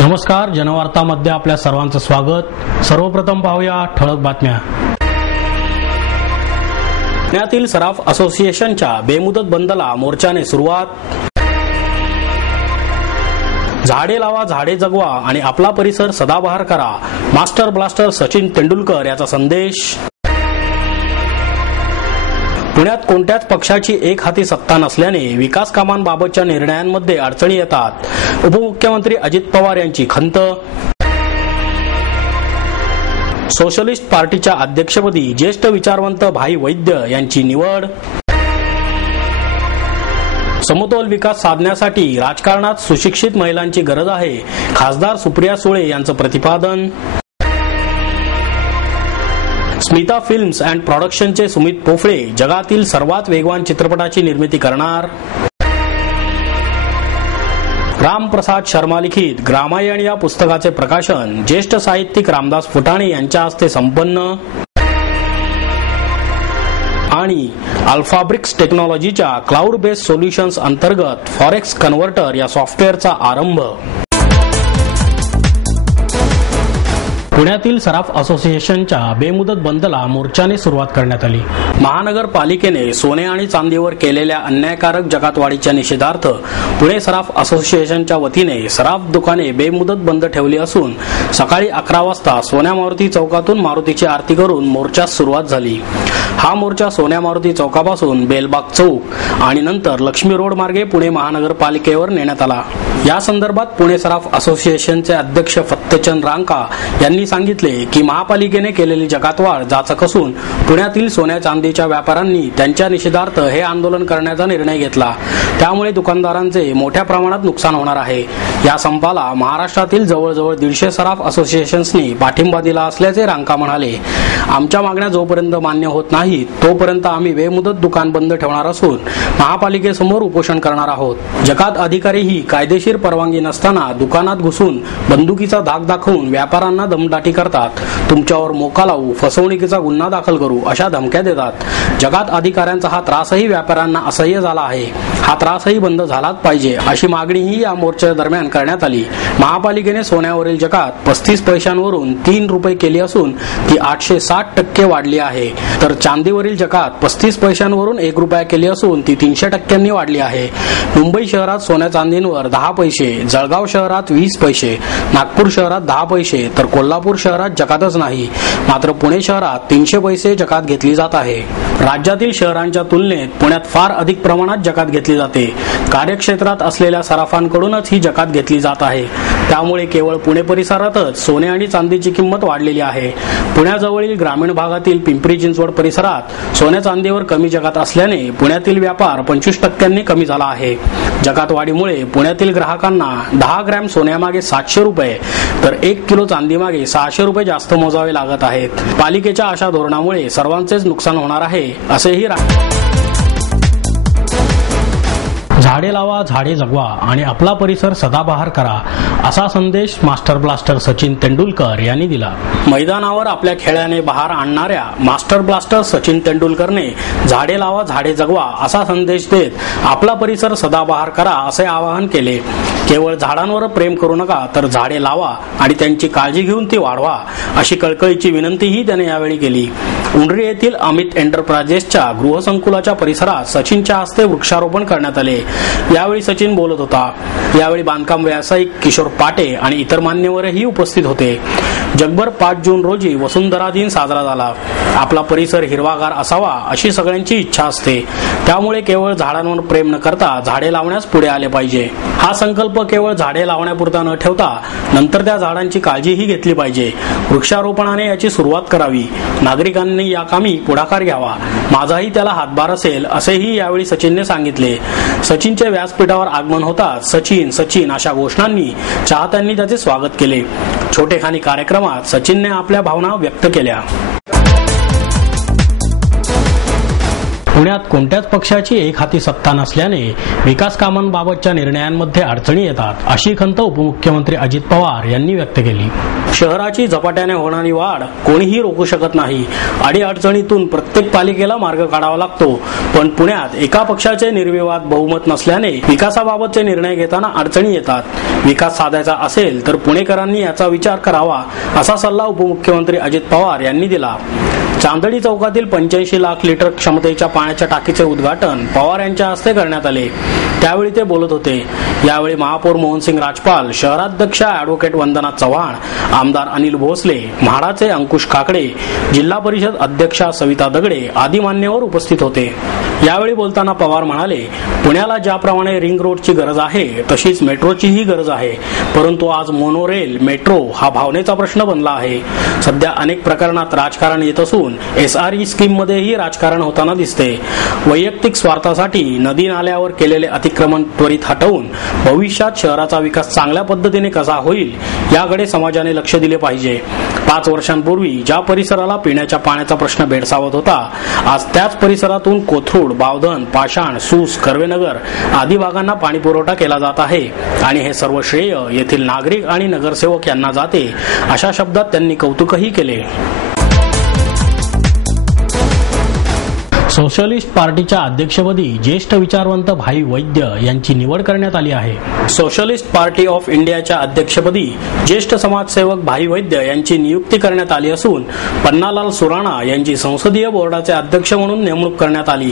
नमस्कार, जनवार्तामध्ये आपल्या सर्वांचं स्वागत। सर्वप्रथम पाहूया ठळक बातम्या। पुण्यातील सराफ असोसिएशनच्या बेमुदत बंदला मोर्चाने सुरुवात। झाडे लावा, झाडे जगवा आणि आपला परिसर सदाबहार करा, मास्टर ब्लास्टर सचिन तेंडुलकर याचा संदेश। पुण्यात कोणत्याच पक्षाची एक हाती सत्ता नसल्याने विकास कामांबाबतच्या निर्णयांमध्ये अडचणी येतात, उपमुख्यमंत्री अजित पवार यांची खंत। सोशलिस्ट पार्टीच्या अध्यक्षपदी ज्येष्ठ विचारवंत भाई वैद्य यांची निवड। समतोल विकास साधण्यासाठी राजकारणात सुशिक्षित महिलांची गरज आहे, खासदार सुप्रिया सुळे यांचं प्रतिपादन। स्मिता फिल्म्स अँड प्रोडक्शनचे सुमित पोफळे जगातील सर्वात वेगवान चित्रपटाची निर्मिती करणार। रामप्रसाद शर्मा लिखित ग्रामायण या पुस्तकाचे प्रकाशन ज्येष्ठ साहित्यिक रामदास फुटाणे यांच्या हस्ते संपन्न। आणि अल्फाब्रिक्स टेक्नॉलॉजीच्या क्लाउड बेस्ड सोल्युशन्स अंतर्गत फॉरेक्स कन्व्हर्टर या सॉफ्टवेअरचा आरंभ। पुण्यातील सराफ असोसिएशनच्या बेमुदत बंदला मोर्चाने सुरुवात करण्यात आली। महानगरपालिकेने सोने आणि चांदीवर केलेल्या अन्यायकारक जकातवाढीच्या निषेधार्थ पुणे सराफ असोसिएशनच्या वतीने सराफ दुकाने बेमुदत बंद ठेवली असून सकाळी 11 वाजता सोन्या मारुती चौकातून मारुतीची आरती करून मोर्चास सुरुवात झाली। हा मोर्चा सोन्या मारुती चौकापासून बेलबाग चौक आणि नंतर लक्ष्मी रोड मार्गे पुणे महानगरपालिकेवर नेण्यात आला। या संदर्भात पुणे सराफ असोसिएशनचे अध्यक्ष फत्तेचंद रांका यांनी सांगितले की महापालिकेने केलेली जकातवाढ जाचक असून पुण्यातील सोन्या चांदीच्या व्यापाऱ्यांनी त्यांच्या निषेधार्थ हे आंदोलन करण्याचा निर्णय घेतला, त्यामुळे दुकानदारांचे मोठ्या प्रमाणात नुकसान होणार आहे। या संपाला महाराष्ट्रातील जवळजवळ 150 सराफ असोसिएशन्सनी पाठिंबा दिला असल्याचे रांका म्हणाले। आमच्या मागण्या जोपर्यंत मान्य होत नाहीत तोपर्यंत आम्ही बेमुदत दुकान बंद ठेवणार असून महापालिकेसमोर उपोषण करणार आहोत। जकात अधिकारीही कायदेशीर परवानगी नसताना दुकानात घुसून बंदुकीचा धाक दाखवून व्यापाऱ्यांना दमदाटी करतात, तुमच्यावर मोका लावू, फसवणुकीचा गुन्हा दाखल करू अशा धमक्या देतात। जकात अधिकाऱ्यांचा हा त्रासही व्यापाऱ्यांना असह्य झाला आहे, हा त्रासही बंद झालाच पाहिजे अशी मागणीही या मोर्चा दरम्यान करण्यात आली। महापालिकेने सोन्यावरील जकात 35 पैशांवरून 3 रुपये केली असून ती 860% वाढली आहे, तर चांदीवरील जकात 35 पैशांवरून 1 रुपया केली असून ती 300% वाढली आहे। मुंबई शहरात सोन्या चांदींवर 10 पैसे, जळगाव शहरात 20 पैसे, नागपूर शहरात 10 पैसे तर कोल्हापूर शहरात जकातच नाही, मात्र पुणे शहरात 300 पैसे जकात घेतली जात आहे। राज्यातील शहरांच्या तुलनेत पुण्यात फार अधिक प्रमाणात जकात घेतली जाते। कार्यक्षेत्रात असलेल्या सराफांकडूनच ही जकात घेतली जात आहे, त्यामुळे केवळ पुणे परिसरातच सोने आणि चांदीची किंमत वाढलेली आहे। पुण्याजवळील ग्रामीण भागातील पिंपरी चिंचवड परिसरात सोन्या चांदीवर कमी जकात असल्याने पुण्यातील व्यापार 25% कमी झाला आहे। जकातवाढीमुळे पुण्यातील ग्राहकांना 10 ग्रॅम सोन्यामागे 700 रुपये तर 1 किलो चांदीमागे 600 रुपये जास्त मोजावे लागत आहेत। पालिकेच्या अशा धोरणामुळे सर्वांचेच नुकसान होणार आहे असेही झाडे लावा, झाडे जगवा आणि आपला परिसर सदाबहार करा असा संदेश मास्टर ब्लास्टर सचिन तेंडुलकर यांनी दिला। मैदानावर आपल्या खेळाने बहार आणणाऱ्या मास्टर ब्लास्टर सचिन तेंडुलकरने झाडे लावा, झाडे जगवा असा संदेश देत आपला परिसर सदाबहार करा असे आवाहन केले। केवळ झाडांवर प्रेम करू नका तर झाडे लावा आणि त्यांची काळजी घेऊन ती वाढवा अशी कळकळीची विनंतीही त्याने यावेळी केली। उंडरी येथील अमित एंटरप्राइजेसच्या गृहसंकुलाच्या परिसरात सचिनच्या हस्ते वृक्षारोपण करण्यात आले। यावेळी सचिन बोलत होता। यावेळी बांधकाम व्यावसायिक किशोर पाटे आणि इतर मान्यवरही उपस्थित होते। जगभर 5 जून रोजी वसुंधरा दिन साजरा झाला। आपला परिसर हिरवागार असावा अशी सगळ्यांची इच्छा असते, त्यामुळे केवळ झाडांवर प्रेम न करता झाडे लावण्यास पुढे आले पाहिजे। हा संकल्प केवळ झाडे लावण्यापुरता न ठेवता नंतर त्या झाडांची काळजीही घेतली पाहिजे। वृक्षारोपणाने याची सुरुवात करावी, नागरिकांनी या कामी पुढाकार घ्यावा, माझाही त्याला हातभार असेल असेही यावेळी सचिनने सांगितले। सचिनचे व्यासपीठावर आगमन होताच सचिन सचिन अशा घोषणांनी चाहत्यांनी त्याचे स्वागत केले। छोटेखानी कार्यक्रमात सचिनने आपल्या भावना व्यक्त केल्या। पुण्यात कोणत्याच पक्षाची एकहाती सत्ता नसल्याने विकास कामांबाबतच्या निर्णयांमध्ये अडचणी येतात अशी खंत उपमुख्यमंत्री अजित पवार यांनी व्यक्त केली. शहराची झपाट्याने होणारी वाढ कोणीही रोखू शकत नाही. अडीअडचणीतून प्रत्येक पालिकेला मार्ग काढावा लागतो. पण पुण्यात एका पक्षाचे निर्विवाद बहुमत नसल्याने विकासाबाबतचे निर्णय घेताना अडचणी येतात. विकास साधायचा असेल तर पुणेकरांनी याचा विचार करावा असा सल्ला उपमुख्यमंत्री अजित पवार यांनी दिला. चांदणी चौकातील 85 लाख लिटर क्षमतेच्या पाण्याच्या टाकीचे उद्घाटन पवार यांच्या हस्ते करण्यात आले. त्यावेळी ते बोलत होते. यावेळी महापौर मोहनसिंग राजपाल, शहराध्यक्ष ॲडव्होकेट वंदना चव्हाण, आमदार अनिल भोसले, म्हाडाचे अंकुश काकडे, जिल्हा परिषद अध्यक्षा सविता दगडे आदी मान्यवर उपस्थित होते. यावेळी बोलताना पवार म्हणाले, पुण्याला ज्याप्रमाणे रिंग रोडची गरज आहे तशीच मेट्रोचीही गरज आहे. परंतु आज मोनोरेल, मेट्रो हा भावनेचा प्रश्न बनला आहे. सध्या अनेक प्रकरणात राजकारण येत असून SRE स्कीम मध्येही राजकारण होताना दिसते. वैयक्तिक स्वार्थासाठी नदी नाल्यावर केलेले अतिक्रमण त्वरित हटवून भविष्यात शहराचा विकास चांगल्या पद्धतीने कसा होईल याकडे समाजाने लक्ष दिले पाहिजे. 5 वर्षांपूर्वी ज्या परिसराला पिण्याच्या पाण्याचा प्रश्न भेडसावत होता, आज त्याच परिसरातून कोथरूड, बावधन, पाषाण, सूस, कर्वेनगर आदी भागांना पाणी पुरवठा केला जात आहे आणि हे सर्व श्रेय येथील नागरिक आणि नगरसेवक यांना जाते अशा शब्दात त्यांनी कौतुकही केले. सोशलिस्ट पार्टीच्या अध्यक्षपदी ज्येष्ठ विचारवंत भाई वैद्य यांची निवड करण्यात आली आहे. सोशलिस्ट पार्टी ऑफ इंडियाच्या अध्यक्षपदी ज्येष्ठ समाजसेवक भाई वैद्य यांची नियुक्ती करण्यात आली असून पन्नालाल सुराणा यांची संसदीय बोर्डाचे अध्यक्ष म्हणून नेमणूक करण्यात आली.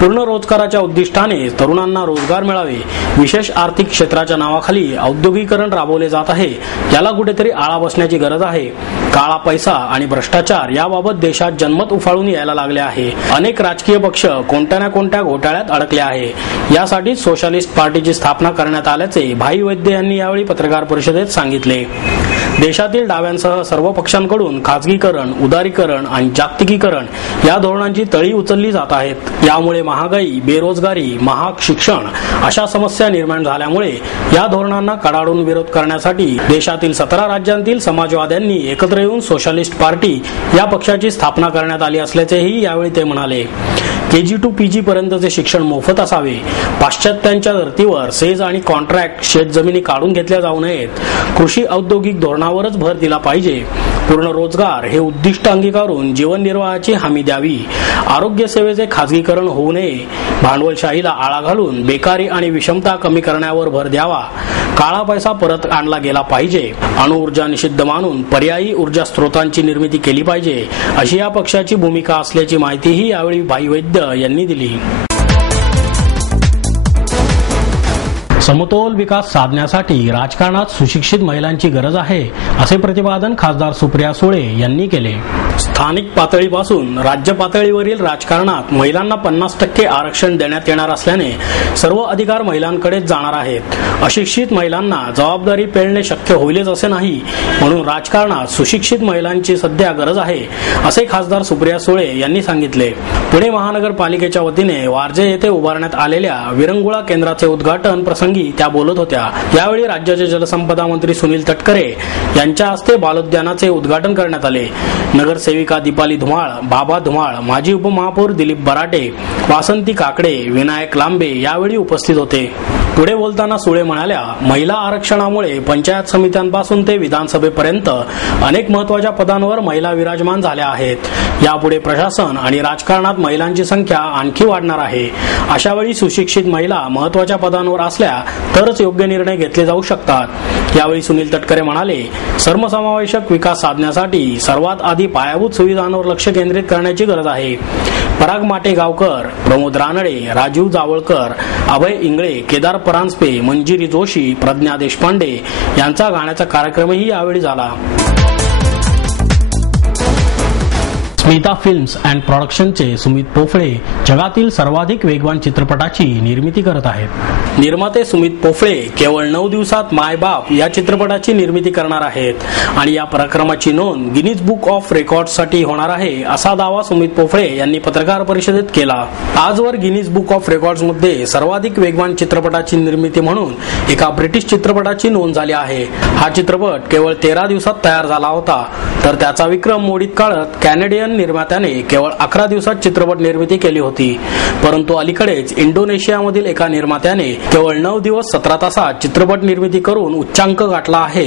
पूर्ण रोजगाराच्या उद्दिष्टाने तरुणांना रोजगार मिळावे, विशेष आर्थिक क्षेत्राच्या नावाखाली औद्योगिकरण राबवले जात आहे. याला कुठेतरी आळा बसण्याची गरज आहे. काळा पैसा आणि भ्रष्टाचार याबाबत देशात जनमत उफाळून यायला लागले आहे. अनेक राजकीय पक्ष कोणत्या ना कोणत्या घोटाळ्यात अडकले आहे. यासाठी सोशलिस्ट पार्टीची स्थापना करण्यात आल्याचे भाई वैद्य यांनी यावेळी पत्रकार परिषदेत सांगितले. देशातील डाव्यांसह सर्व पक्षांकडून खासगीकरण, उदारीकरण आणि जागतिकीकरण या धोरणांची तळी उचलली जात आहेत. यामुळे महागाई, बेरोजगारी, महाग शिक्षण अशा समस्या निर्माण झाल्यामुळे या धोरणांना कडाडून विरोध करण्यासाठी देशातील 17 राज्यांतील समाजवाद्यांनी एकत्र येऊन सोशलिस्ट पार्टी या पक्षाची स्थापना करण्यात आली असल्याचेही यावेळी ते म्हणाले. KG to PG पर्यंतचे शिक्षण मोफत असावे. पाश्चात्यांच्या धर्तीवर सेज आणि कॉन्ट्रॅक्ट शेतजमिनी काढून घेतल्या जाऊ नयेत. कृषी औद्योगिक धोरणावरच भर दिला पाहिजे. पूर्ण रोजगार हे उद्दिष्ट अंगीकारून जीवननिर्वाहाची हमी द्यावी. आरोग्य सेवेचे खासगीकरण होऊ नये. भांडवलशाहीला आळा घालून बेकारी आणि विषमता कमी करण्यावर भर द्यावा. काळा पैसा परत आणला गेला पाहिजे. अणुऊर्जा निषिद्ध मानून पर्यायी ऊर्जा स्रोतांची निर्मिती केली पाहिजे अशी या पक्षाची भूमिका असल्याची माहितीही यावेळी भाई वैद्य यांनी दिली. समतोल विकास साधण्यासाठी राजकारणात सुशिक्षित महिलांची गरज आहे असे प्रतिपादन खासदार सुप्रिया सुळे यांनी केले. स्थानिक पातळीपासून राज्य पातळीवरील राजकारणात महिलांना 50% आरक्षण देण्यात येणार असल्याने सर्व अधिकार महिलांकडेच जाणार आहेत. अशिक्षित महिलांना जबाबदारी पेलणे शक्य होईलच असे नाही. म्हणून राजकारणात सुशिक्षित महिलांची सध्या गरज आहे असे खासदार सुप्रिया सुळे यांनी सांगितले. पुणे महानगरपालिकेच्या वतीने वारजे येथे उभारण्यात आलेल्या विरंगुळा केंद्राचे उद्घाटन प्रसंगी त्या बोलत होत्या. यावेळी राज्याचे जलसंपदा मंत्री सुनील तटकरे यांच्या हस्ते बालोद्यानाचे उद्घाटन करण्यात आले. नगरसेविका दीपाली धुमाळ, बाबा धुमाळ, माजी उपमहापौर दिलीप बराटे, वासंती काकडे, विनायक लांबे यावेळी उपस्थित होते. पुढे बोलताना सुळे म्हणाल्या, महिला आरक्षणामुळे पंचायत समित्यांपासून ते विधानसभेपर्यंत अनेक महत्वाच्या पदांवर महिला विराजमान झाल्या आहेत. यापुढे प्रशासन आणि राजकारणात महिलांची संख्या आणखी वाढणार आहे. अशावेळी सुशिक्षित महिला महत्वाच्या पदांवर असल्या तरच योग्य निर्णय घेतले जाऊ शकतात. यावेळी सुनील तटकरे म्हणाले, सर्वसमावेशक विकास साधण्यासाठी सर्वात आधी पायाभूत सुविधांवर लक्ष केंद्रित करण्याची गरज आहे. पराग माटेगावकर, प्रमोद रानडे, राजीव जावळकर, अभय इंगळे, केदार परांजपे, मंजिरी जोशी, प्रज्ञा देशपांडे यांचा गाण्याचा कार्यक्रमही यावेळी झाला. स्मिता फिल्म्स अँड प्रोडक्शनचे सुमित पोफळे जगातील सर्वाधिक वेगवान चित्रपटाची निर्मिती करत आहेत. निर्माते सुमित पोफळे केवळ 9 दिवसात माय बाप या चित्रपटाची निर्मिती करणार आहेत आणि या पराक्रमाची नोंद गिनीज बुक ऑफ रेकॉर्ड्ससाठी होणार आहे असा दावा सुमित पोफळे यांनी पत्रकार परिषदेत केला. आजवर गिनीज बुक ऑफ रेकॉर्ड्समध्ये सर्वाधिक वेगवान चित्रपटाची निर्मिती म्हणून एका ब्रिटिश चित्रपटाची नोंद झाली आहे. हा चित्रपट केवळ 13 दिवसात तयार झाला होता, तर त्याचा विक्रम मोडीत काढत कॅनेडियन निर्मात्याने केवळ 11 दिवसात चित्रपट निर्मिती केली होती, परंतु अलीकडेच इंडोनेशियामधील एका निर्मात्याने केवळ 9 दिवस 17 तासात चित्रपट निर्मिती करून उच्चांक गाठला आहे.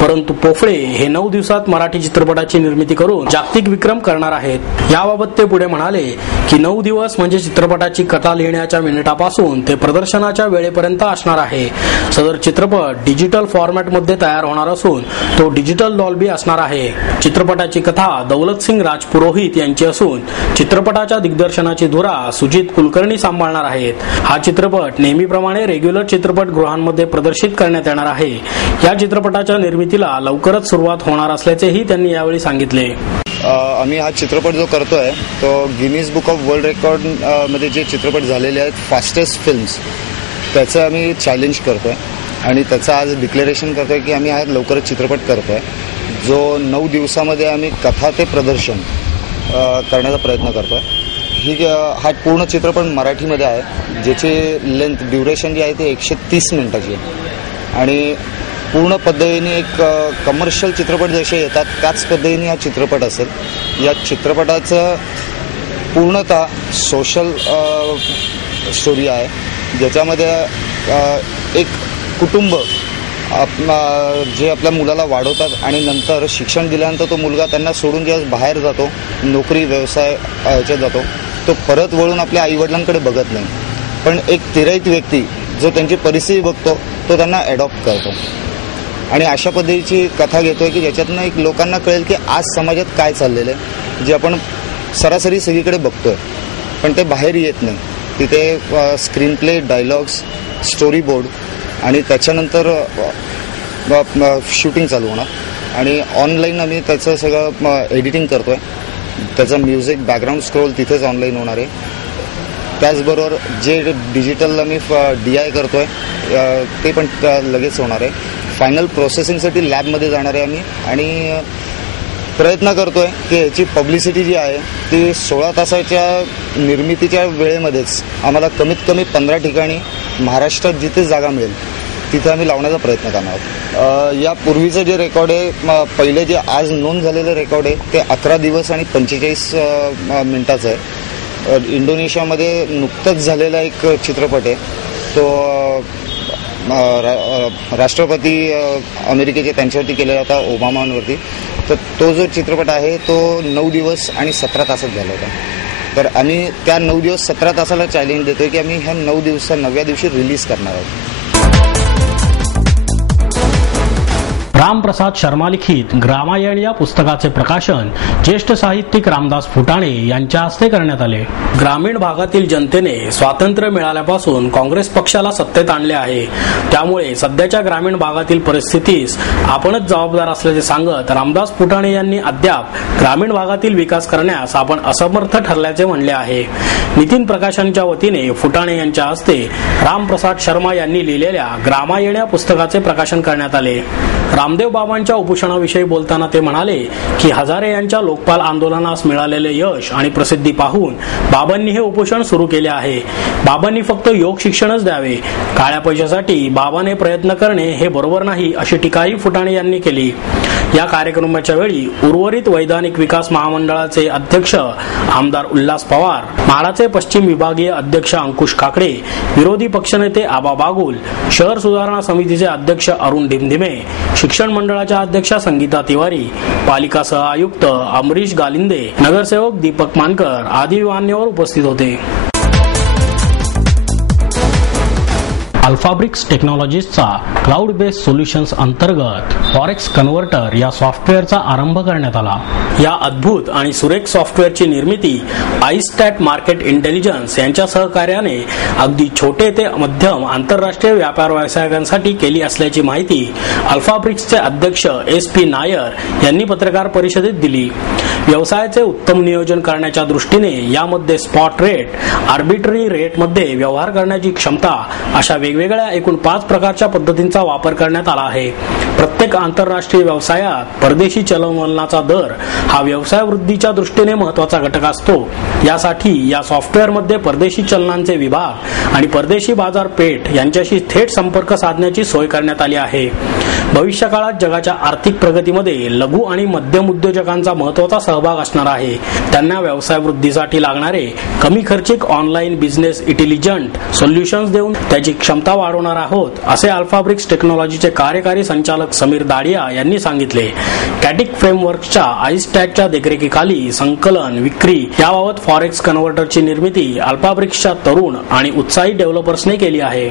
परंतु पोफळे हे 9 दिवसात मराठी चित्रपटाची निर्मिती करून जागतिक विक्रम करणार आहेत. याबाबत ते पुढे म्हणाले की 9 दिवस म्हणजे चित्रपटाची कथा लिहिण्याच्या मिनिटापासून ते प्रदर्शनाच्या वेळेपर्यंत असणार आहे. सदर चित्रपट डिजिटल फॉर्मॅटमध्ये तयार होणार असून तो डिजिटल डॉल्बी असणार आहे. चित्रपटाची कथा दौलत सिंग राजपुरोहित यांची असून चित्रपटाच्या दिग्दर्शनाची धुरा सुजित कुलकर्णी सांभाळणार आहेत. हा चित्रपट नेहमीप्रमाणे रेग्युलर चित्रपटगृहांमध्ये प्रदर्शित करण्यात येणार आहे. या चित्रपटाच्या निर्मितीला लवकरच सुरुवात होणार असल्याचेही त्यांनी यावेळी सांगितले. आम्ही हा चित्रपट जो करतोय तो Guinness book of world record मध्ये जे चित्रपट झालेले आहेत फास्टेस्ट फिल्म्स त्याचं आम्ही चॅलेंज करतोय आणि त्याचं आज डिक्लेरेशन करतोय की आम्ही हा लवकरच चित्रपट करतोय जो 9 दिवसामध्ये आम्ही कथा ते प्रदर्शन करण्याचा प्रयत्न करतोय. हा पूर्ण चित्रपट मराठीमध्ये आहे ज्याची लेंथ ड्युरेशन जी आहे ती 130 मिनिटाची आहे आणि पूर्ण पद्धतीने एक कमर्शियल चित्रपट जसे येतात त्याच पद्धतीने हा चित्रपट असेल. या चित्रपटाचं पूर्णतः सोशल स्टोरी आहे ज्याच्यामध्ये एक कुटुंब जे आपल्या मुलाला वाढवतात आणि नंतर शिक्षण दिल्यानंतर तो मुलगा त्यांना सोडून जेव्हा बाहेर जातो नोकरी व्यवसाय ह्याच्यात जातो तो परत वळून आपल्या आईवडिलांकडे बघत नाही, पण एक तिराईत व्यक्ती जो त्यांची परिस्थिती बघतो तो त्यांना ॲडॉप्ट करतो आणि अशा पद्धतीची कथा घेतोय की ज्याच्यातनं एक लोकांना कळेल की आज समाजात काय चाललेलं आहे जे आपण सरासरी सगळीकडे बघतोय पण ते बाहेर येत नाही. तिथे screen play, dialogues, story board आणि त्याच्यानंतर शूटिंग चालू होणार आणि ऑनलाईन आम्ही त्याचं सगळं एडिटिंग करतोय. त्याचं म्युझिक, बॅकग्राऊंड स्क्रोल तिथेच ऑनलाईन होणार आहे. त्याचबरोबर जे डिजिटल आम्ही DI करतोय ते पण लगेच होणार आहे. फायनल प्रोसेसिंगसाठी लॅबमध्ये जाणार आहे आम्ही आणि प्रयत्न करतोय की याची पब्लिसिटी जी आहे ती 16 तासाच्या निर्मितीच्या वेळेमध्येच आम्हाला कमीत कमी 15 ठिकाणी महाराष्ट्रात जिथे जागा मिळेल तिथे आम्ही लावण्याचा प्रयत्न करणार आहोत. यापूर्वीचं जे रेकॉर्ड आहे पहिले जे आज नोंद झालेलं रेकॉर्ड आहे ते 11 दिवस आणि 45 मिनिटाचं आहे. इंडोनेशियामध्ये नुकतंच झालेला एक चित्रपट आहे तो राष्ट्रपती अमेरिकेचे त्यांच्यावरती केलेला होता ओबामांवरती. तर तो जो चित्रपट आहे तो 9 दिवस आणि 17 तासात झाला होता. तर आम्ही त्या 9 दिवस 17 तासाला चॅलेंज देतोय की आम्ही ह्या 9 दिवसा 9व्या दिवशी रिलीज करणार आहोत. रामप्रसाद शर्मा लिखित ग्रामायण या पुस्तकाचे प्रकाशन ज्येष्ठ साहित्यिक रामदास फुटाणे यांच्या हस्ते करण्यात आले. ग्रामीण भागातील जनतेने स्वातंत्र्य मिळाल्यापासून काँग्रेस पक्षाला सत्तेत आणले आहे, त्यामुळे सध्याच्या ग्रामीण भागातील परिस्थितीस आपणच जबाबदार असल्याचे सांगत रामदास फुटाणे यांनी अद्याप ग्रामीण भागातील विकास करण्यास आपण असमर्थ ठरल्याचे म्हणले आहे. नितीन प्रकाशनच्या वतीने फुटाणे यांच्या हस्ते रामप्रसाद शर्मा यांनी लिहिलेल्या ग्रामायण या पुस्तकाचे प्रकाशन करण्यात आले. रामदेव बाबांच्या उपोषणाविषयी बोलताना ते म्हणाले की हजारे यांच्या लोकपाल आंदोलनास मिळालेले यश आणि प्रसिद्धी पाहून बाबांनी हे उपोषण सुरू केले आहे. बाबांनी फक्त योग शिक्षणच द्यावे, काळ्या पैशासाठी बाबाने प्रयत्न करणे हे बरोबर नाही अशी टीकाही फुटाणे यांनी केली. या कार्यक्रमाच्या वेळी उर्वरित वैधानिक विकास महामंडळाचे अध्यक्ष आमदार उल्हास पवार, म्हाडाचे पश्चिम विभागीय अध्यक्ष अंकुश काकडे, विरोधी पक्षनेते आबा बागुल, शहर सुधारणा समितीचे अध्यक्ष अरुण ढिमढिमे, शिक्षण मंडळाच्या अध्यक्षा संगीता तिवारी, पालिका सह आयुक्त अमरीश गालिंदे, नगरसेवक दीपक मानकर आदी मान्यवर उपस्थित होते. अल्फाब्रिक्स टेक्नॉलॉजीजचा क्लाउड बेस्ड सोल्युशन्स अंतर्गत फॉरेक्स कन्व्हर्टर या सॉफ्टवेअरचा आरंभ करण्यात आला. या अद्भुत आणि सुरेख सॉफ्टवेअरची निर्मिती आईस्टॅट मार्केट इंटेलिजन्स यांच्या सहकार्याने अगदी छोटे ते मध्यम आंतरराष्ट्रीय व्यापार व्यवसायांसाठी केली असल्याची माहिती अल्फाब्रिक्सचे अध्यक्ष SP नायर यांनी पत्रकार परिषदेत दिली. व्यवसायाचे उत्तम नियोजन करण्याच्या दृष्टीने यामध्ये स्पॉट रेट, आर्बिट्ररी रेटमध्ये व्यवहार करण्याची क्षमता अशा वेगवेगळ्या वेगवेगळ्या एकूण 5 प्रकारच्या पद्धतींचा वापर करण्यात आला आहे. प्रत्येक आंतरराष्ट्रीय व्यवसायात परदेशी चलनवलनाचा दर हा व्यवसाय वृद्धीच्या दृष्टीने महत्त्वाचा घटक असतो. यासाठी या सॉफ्टवेअरमध्ये परदेशी चलनांचे विभाग आणि परदेशी बाजारपेठ यांच्याशी थेट संपर्क साधण्याची सोय करण्यात आली आहे. भविष्यकाळात जगाच्या आर्थिक प्रगतीमध्ये लघु आणि मध्यम उद्योजकांचा महत्त्वाचा सहभाग असणार आहे. त्यांना व्यवसाय वृद्धीसाठी लागणारे कमी खर्चिक ऑनलाईन बिझनेस इंटेलिजंट सोल्युशन्स देऊन त्याची क्षमता वाढवणार आहोत, असे अल्फाब्रिक्स टेक्नॉलॉजीचे कार्यकारी संचालक समीर दाडिया यांनी सांगितले. कॅटिक फ्रेमवर्क्सच्या आईस्टॅकच्या देखरेखीखाली संकलन, विक्री याबाबत फॉरेक्स कन्व्हर्टरची निर्मिती अल्फाब्रिक्सच्या तरुण आणि उत्साही डेव्हलपर्सने केली आहे.